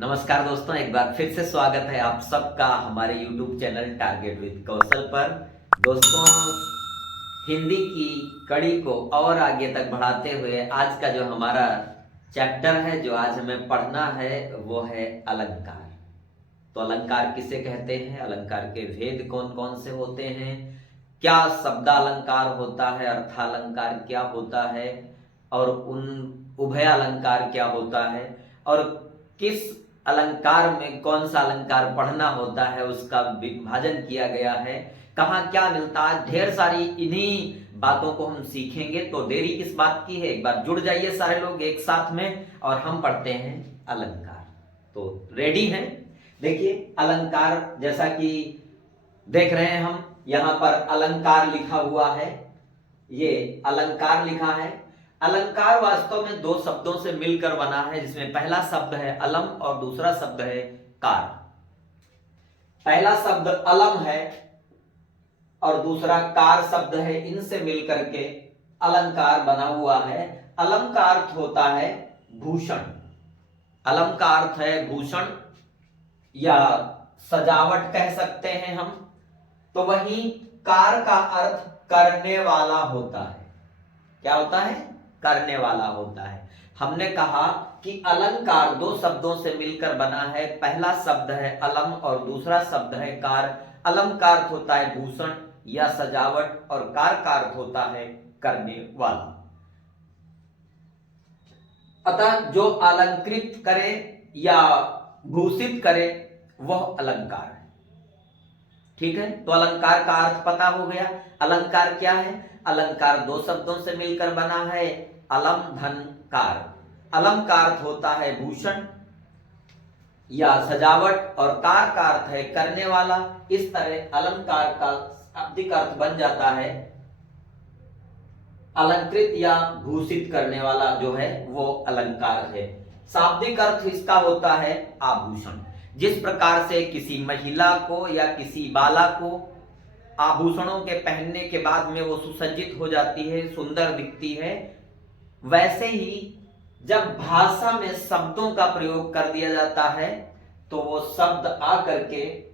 नमस्कार दोस्तों, एक बार फिर से स्वागत है आप सबका हमारे YouTube चैनल टारगेट विद कौशल पर। दोस्तों, हिंदी की कड़ी को और आगे तक बढ़ाते हुए आज का जो हमारा चैप्टर है, जो आज हमें पढ़ना है, वो है अलंकार। तो अलंकार किसे कहते हैं, अलंकार के भेद कौन कौन से होते हैं, क्या शब्दालंकार होता है, अर्थालंकार क्या होता है, और उन उभय अलंकार क्या होता है, और किस अलंकार में कौन सा अलंकार पढ़ना होता है, उसका विभाजन किया गया है, कहाँ क्या मिलता है, ढेर सारी इन्हीं बातों को हम सीखेंगे। तो देरी किस बात की है, एक बार जुड़ जाइए सारे लोग एक साथ में और हम पढ़ते हैं अलंकार। तो रेडी हैं? देखिए, अलंकार जैसा कि देख रहे हैं हम, यहां पर अलंकार लिखा हुआ है, ये अलंकार लिखा है। अलंकार वास्तव में दो शब्दों से मिलकर बना है, जिसमें पहला शब्द है अलम और दूसरा शब्द है कार। पहला शब्द अलम है और दूसरा कार शब्द है, इनसे मिलकर के अलंकार बना हुआ है। अलम का अर्थ होता है भूषण, अलम का अर्थ है भूषण या सजावट कह सकते हैं हम। तो वहीं कार का अर्थ करने वाला होता है। क्या होता है? करने वाला होता है। हमने कहा कि अलंकार दो शब्दों से मिलकर बना है, पहला शब्द है अलम और दूसरा शब्द है कार। अलम का अर्थ होता है भूषण या सजावट और कार का अर्थ होता है करने वाला। अतः जो अलंकृत करे या भूषित करे वह अलंकार है। ठीक है, तो अलंकार का अर्थ पता हो गया। अलंकार क्या है? अलंकार दो शब्दों से मिलकर बना है, अलम धन कार। अलम का अर्थ होता है भूषण या सजावट और कार का अर्थ है करने वाला। इस तरह अलंकार का शाब्दिक अर्थ बन जाता है अलंकृत या भूषित करने वाला, जो है वो अलंकार है। शाब्दिक अर्थ इसका होता है आभूषण। जिस प्रकार से किसी महिला को या किसी बाला को आभूषणों के पहनने के बाद में वो सुसज्जित हो जाती है, सुंदर दिखती है, वैसे ही जब भाषा में शब्दों का प्रयोग कर दिया जाता है तो वो शब्द आकर के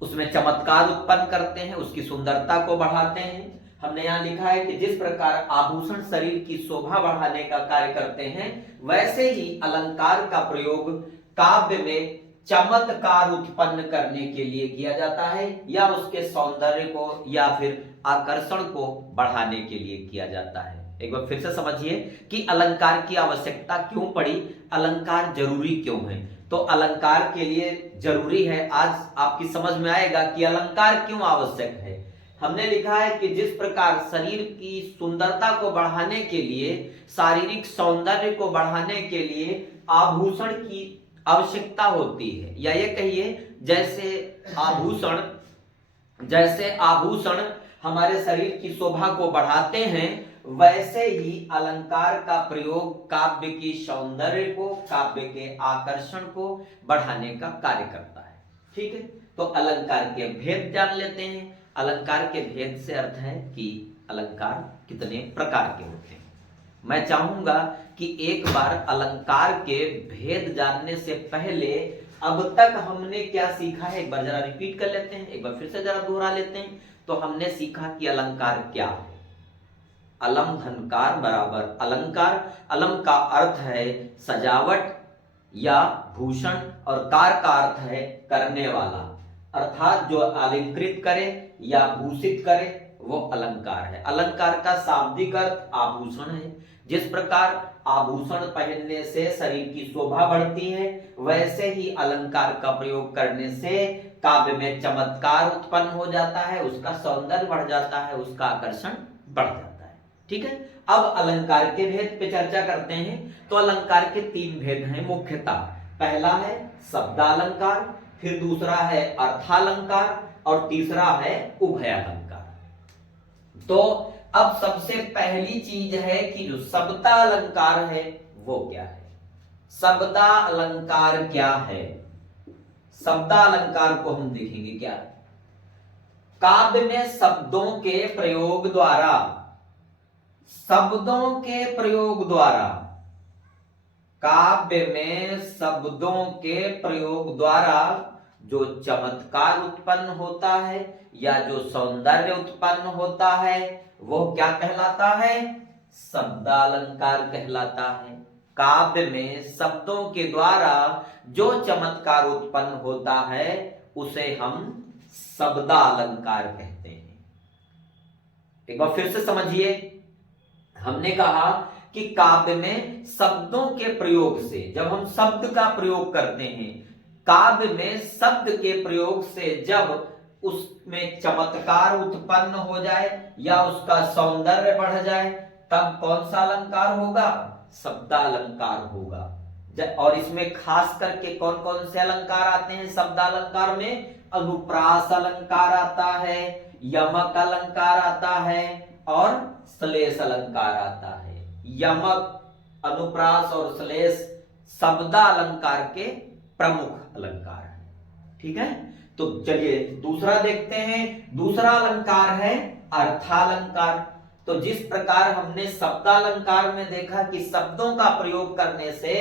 उसमें चमत्कार उत्पन्न करते हैं, उसकी सुंदरता को बढ़ाते हैं। हमने यहां लिखा है कि जिस प्रकार आभूषण शरीर की शोभा बढ़ाने का कार्य करते हैं, वैसे ही अलंकार का प्रयोग काव्य में चमत्कार उत्पन्न करने के लिए किया जाता है या उसके सौंदर्य को या फिर आकर्षण को बढ़ाने के लिए किया जाता है। एक बार फिर से समझिए कि अलंकार की आवश्यकता क्यों पड़ी, अलंकार जरूरी क्यों है। तो अलंकार के लिए जरूरी है, आज आपकी समझ में आएगा कि अलंकार क्यों आवश्यक है। हमने लिखा है कि जिस प्रकार शरीर की सुंदरता को बढ़ाने के लिए, शारीरिक सौंदर्य को बढ़ाने के लिए आभूषण की आवश्यकता होती है, या ये कहिए जैसे आभूषण हमारे शरीर की शोभा को बढ़ाते हैं, वैसे ही अलंकार का प्रयोग काव्य की सौंदर्य को, काव्य के आकर्षण को बढ़ाने का कार्य करता है। ठीक है, तो अलंकार के भेद जान लेते हैं। अलंकार के भेद से अर्थ है कि अलंकार कितने प्रकार के होते हैं। मैं चाहूंगा कि एक बार अलंकार के भेद जानने से पहले अब तक हमने क्या सीखा है, एक बार जरा रिपीट कर लेते हैं, एक बार फिर से जरा दोहरा लेते हैं। तो हमने सीखा कि अलंकार क्या है। अलम धनकार बराबर अलंकार। अलम का अर्थ है सजावट या भूषण और कार का अर्थ है करने वाला, अर्थात जो अलंकृत करे या भूषित करे वो अलंकार है। अलंकार का शाब्दिक अर्थ आभूषण है। जिस प्रकार आभूषण पहनने से शरीर की शोभा बढ़ती है, वैसे ही अलंकार का प्रयोग करने से काव्य में चमत्कार उत्पन्न हो जाता है, उसका सौंदर्य बढ़ जाता है, उसका आकर्षण बढ़ जाता है। ठीक है, अब अलंकार के भेद पे चर्चा करते हैं। तो अलंकार के तीन भेद हैं मुख्यतः। पहला है शब्दालंकार, फिर दूसरा है अर्थालंकार और तीसरा है उभयालंकार। तो अब सबसे पहली चीज है कि जो शब्दालंकार है वो क्या है। शब्दालंकार क्या है? शब्दालंकार को हम देखेंगे क्या है। काव्य में शब्दों के प्रयोग द्वारा काव्य में शब्दों के प्रयोग द्वारा जो चमत्कार उत्पन्न होता है या जो सौंदर्य उत्पन्न होता है वो क्या कहलाता है? शब्दालंकार कहलाता है। काव्य में शब्दों के द्वारा जो चमत्कार उत्पन्न होता है उसे हम शब्दालंकार कहते हैं। एक बार फिर से समझिए, हमने कहा कि काव्य में शब्दों के प्रयोग से, जब हम शब्द का प्रयोग करते हैं, काव्य में शब्द के प्रयोग से जब उसमें चमत्कार उत्पन्न हो जाए या उसका सौंदर्य बढ़ जाए, तब कौन सा अलंकार होगा? शब्दालंकार होगा। और इसमें खास करके कौन कौन से अलंकार आते हैं शब्दालंकार में? अनुप्रास अलंकार आता है, यमक अलंकार आता है और श्लेष अलंकार आता है। यमक, अनुप्रास और श्लेष शब्दालंकार के प्रमुख अलंकार हैं। ठीक है, तो चलिए दूसरा देखते हैं। दूसरा अलंकार है अर्थालंकार। तो जिस प्रकार हमने शब्दालंकार में देखा कि शब्दों का प्रयोग करने से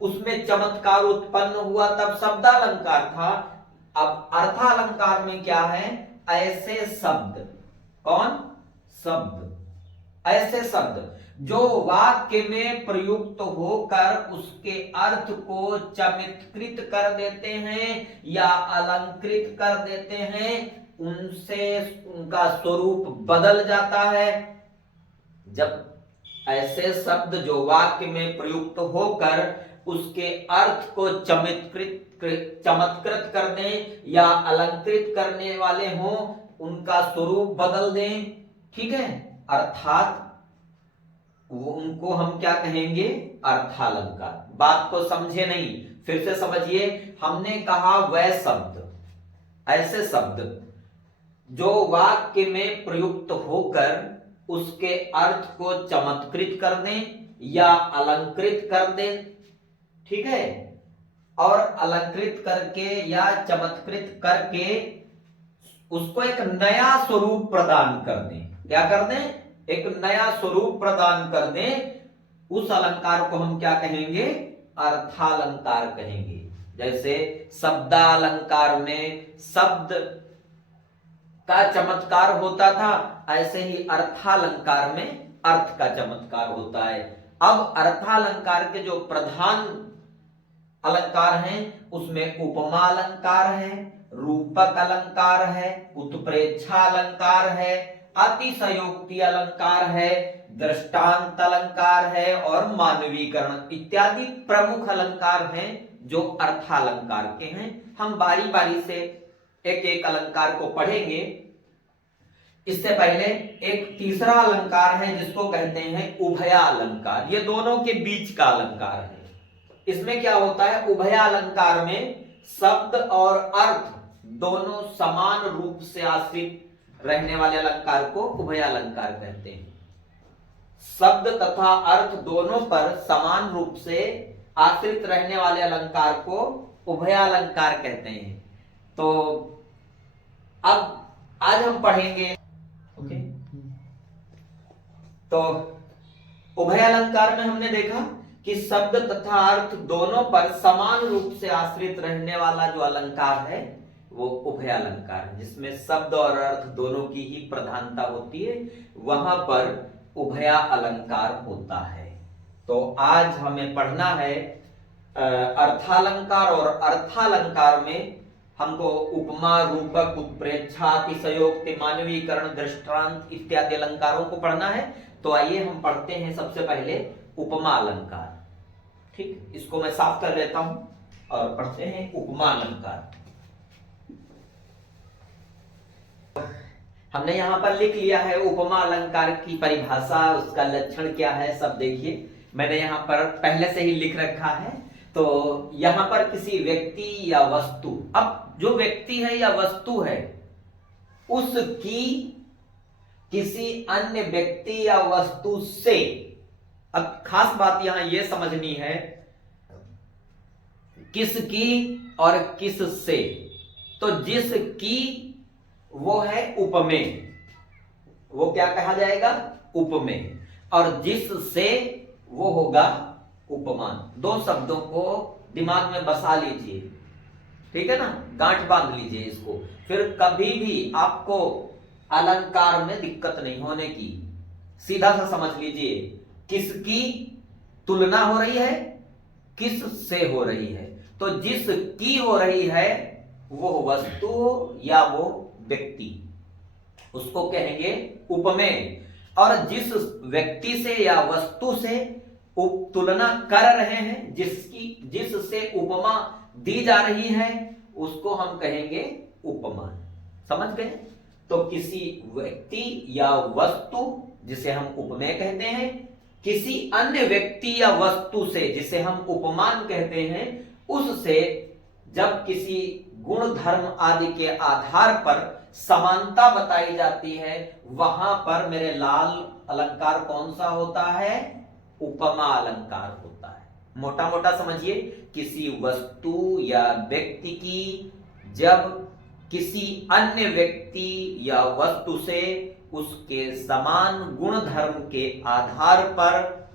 उसमें चमत्कार उत्पन्न हुआ, तब शब्दालंकार था। अब अर्थालंकार में क्या है? ऐसे शब्द, कौन? शब्द, ऐसे शब्द जो वाक्य में प्रयुक्त होकर उसके अर्थ को चमत्कृत कर देते हैं या अलंकृत कर देते हैं, उनसे उनका स्वरूप बदल जाता है। जब ऐसे शब्द जो वाक्य में प्रयुक्त होकर उसके अर्थ को चमत्कृत कर दें या अलंकृत करने वाले हों, उनका स्वरूप बदल दें, ठीक है, अर्थात वो उनको हम क्या कहेंगे? अर्थालंकार। बात को समझे नहीं? फिर से समझिए। हमने कहा वह शब्द, ऐसे शब्द जो वाक्य में प्रयुक्त होकर उसके अर्थ को चमत्कृत कर दें या अलंकृत कर दें, ठीक है, और अलंकृत करके या चमत्कृत करके उसको एक नया स्वरूप प्रदान कर दें। क्या कर दें? एक नया स्वरूप प्रदान कर दें। उस अलंकार को हम क्या कहेंगे? अर्थालंकार कहेंगे। जैसे शब्दालंकार में शब्द का चमत्कार होता था, ऐसे ही अर्थालंकार में अर्थ का चमत्कार होता है। अब अर्थालंकार के जो प्रधान अलंकार हैं उसमें उपमा अलंकार है, रूपक अलंकार है, उत्प्रेक्षा अलंकार है, अतिशयोक्ति अलंकार है, दृष्टांत अलंकार है और मानवीकरण इत्यादि प्रमुख अलंकार हैं जो अर्थालंकार के हैं। हम बारी बारी से एक एक अलंकार को पढ़ेंगे। इससे पहले एक तीसरा अलंकार है जिसको कहते हैं उभया अलंकार। ये दोनों के बीच का अलंकार है। इसमें क्या होता है? उभया अलंकार में शब्द और अर्थ दोनों समान रूप से आश्रित रहने वाले अलंकार को उभया अलंकार कहते हैं। शब्द तथा अर्थ दोनों पर समान रूप से आश्रित रहने वाले अलंकार को उभया अलंकार कहते हैं। तो अब आज हम पढ़ेंगे, ओके, तो उभय अलंकार में हमने देखा कि शब्द तथा अर्थ दोनों पर समान रूप से आश्रित रहने वाला जो अलंकार है वो उभय अलंकार है, जिसमें शब्द और अर्थ दोनों की ही प्रधानता होती है, वहां पर उभया अलंकार होता है। तो आज हमें पढ़ना है अर्थालंकार, और अर्थालंकार में हमको उपमा, रूपक, उत्प्रेक्षा, अतिशयोक्ति, मानवीकरण, दृष्टांत इत्यादि अलंकारों को पढ़ना है। तो आइए हम पढ़ते हैं सबसे पहले उपमा अलंकार। ठीक, इसको मैं साफ कर लेता हूं और पढ़ते हैं उपमा अलंकार। हमने यहां पर लिख लिया है उपमा अलंकार की परिभाषा, उसका लक्षण क्या है, सब देखिए मैंने यहां पर पहले से ही लिख रखा है। तो यहां पर किसी व्यक्ति या वस्तु, अब जो व्यक्ति है या वस्तु है उसकी किसी अन्य व्यक्ति या वस्तु से, अब खास बात यहां यह समझनी है किसकी और किस से। तो जिसकी वो है उपमेय, वो क्या कहा जाएगा? उपमेय। और जिससे वो होगा उपमान। दो शब्दों को दिमाग में बसा लीजिए, ठीक है ना, गांठ बांध लीजिए इसको, फिर कभी भी आपको अलंकार में दिक्कत नहीं होने की। सीधा सा समझ लीजिए, किसकी तुलना हो रही है, किस से हो रही है। तो जिसकी हो रही है वो वस्तु या वो व्यक्ति, उसको कहेंगे उपमेय। और जिस व्यक्ति से या वस्तु से तुलना कर रहे हैं, जिससे उपमा दी जा रही है, उसको हम कहेंगे उपमान। समझ गए? तो किसी व्यक्ति या वस्तु जिसे हम उपमेय कहते हैं, किसी अन्य व्यक्ति या वस्तु से जिसे हम उपमान कहते हैं, उससे जब किसी गुण धर्म आदि के आधार पर समानता बताई जाती है, वहां पर मेरे लाल अलंकार कौन सा होता है? उपमा अलंकार होता है। मोटा मोटा समझिए, किसी वस्तु या व्यक्ति की जब किसी अन्य व्यक्ति या वस्तु से उसके समान गुण धर्म के आधार पर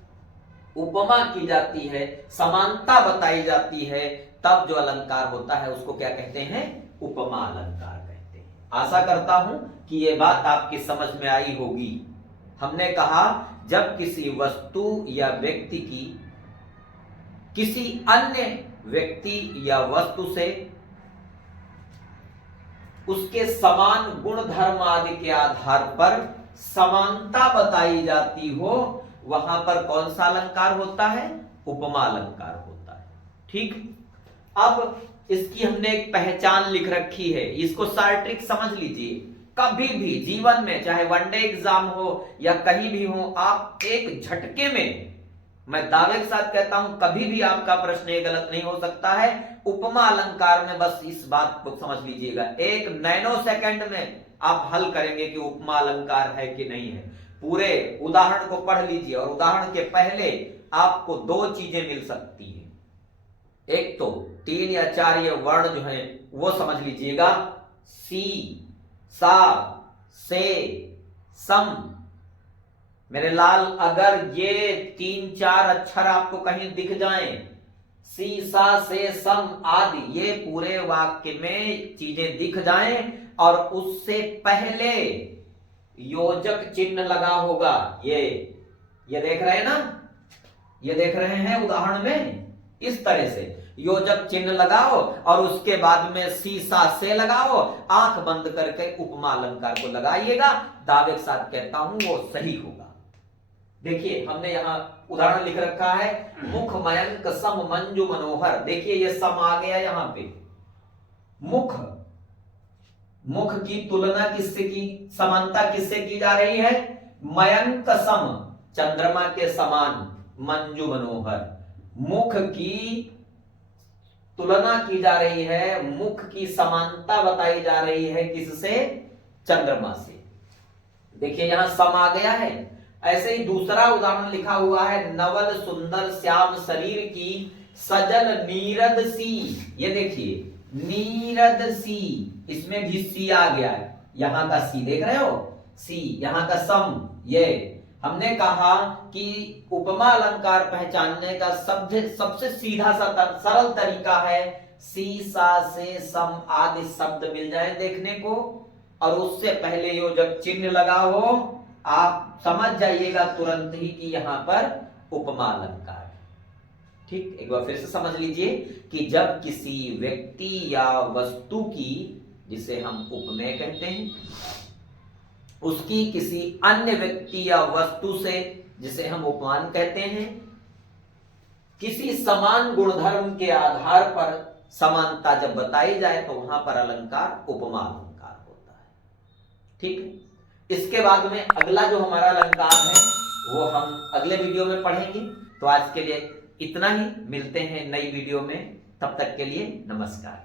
उपमा की जाती है, समानता बताई जाती है, तब जो अलंकार होता है उसको क्या कहते हैं? उपमा अलंकार कहते हैं। आशा करता हूं कि यह बात आपकी समझ में आई होगी। हमने कहा जब किसी वस्तु या व्यक्ति की किसी अन्य व्यक्ति या वस्तु से उसके समान गुण धर्म आदि के आधार पर समानता बताई जाती हो, वहां पर कौन सा अलंकार होता है? उपमा अलंकार होता है। ठीक, अब इसकी हमने एक पहचान लिख रखी है, इसको शार्ट ट्रिक समझ लीजिए। कभी भी जीवन में, चाहे वनडे एग्जाम हो या कहीं भी हो, आप एक झटके में, मैं दावे के साथ कहता हूं, कभी भी आपका प्रश्न ये गलत नहीं हो सकता है। उपमा अलंकार में बस इस बात को समझ लीजिएगा, एक नैनो सेकंड में आप हल करेंगे कि उपमा अलंकार है कि नहीं है। पूरे उदाहरण को पढ़ लीजिए, और उदाहरण के पहले आपको दो चीजें मिल सकती है। एक तो 3 या 4 ये वर्ण जो है वो समझ लीजिएगा, सी, सा, से, सम। मेरे लाल, अगर ये 3-4 अक्षर आपको कहीं दिख जाएं, सी, सा, से, सम आदि, ये पूरे वाक्य में चीजें दिख जाएं और उससे पहले योजक चिन्ह लगा होगा, ये देख रहे हैं ना, ये देख रहे हैं उदाहरण में, इस तरह से योजक चिन्ह लगाओ और उसके बाद में सी, सा, से लगाओ, आंख बंद करके उपमा अलंकार को लगाइएगा। दावे के साथ कहता हूं वो सही होगा। देखिए, हमने यहां उदाहरण लिख रखा है, मुख मयंक सम मंजू मनोहर। देखिए ये सम आ गया यहां पे। मुख की तुलना किससे की, समानता किससे की जा रही है? मयंक सम, चंद्रमा के समान, मंजू मनोहर। मुख की तुलना की जा रही है, मुख की समानता बताई जा रही है किससे? चंद्रमा से। देखिए यहां सम आ गया है। ऐसे ही दूसरा उदाहरण लिखा हुआ है, नवल सुंदर श्याम शरीर की सजल नीरद सी। ये देखिए नीरद सी, इसमें भी सी आ गया है। यहां का सी देख रहे हो, सी, यहां का सम। ये हमने कहा कि उपमा अलंकार पहचानने का सबसे सीधा सा सरल तरीका है, सी, सा, से, सम आदि शब्द मिल जाए देखने को और उससे पहले योजक चिन्ह लगा हो, आप समझ जाइएगा तुरंत ही कि यहां पर उपमा अलंकार। ठीक, एक बार फिर से समझ लीजिए कि जब किसी व्यक्ति या वस्तु की, जिसे हम उपमेय कहते हैं, उसकी किसी अन्य व्यक्ति या वस्तु से, जिसे हम उपमान कहते हैं, किसी समान गुणधर्म के आधार पर समानता जब बताई जाए तो वहां पर अलंकार उपमा अलंकार होता है। ठीक है, इसके बाद में अगला जो हमारा अलंकार है वो हम अगले वीडियो में पढ़ेंगे। तो आज के लिए इतना ही, मिलते हैं नई वीडियो में, तब तक के लिए नमस्कार।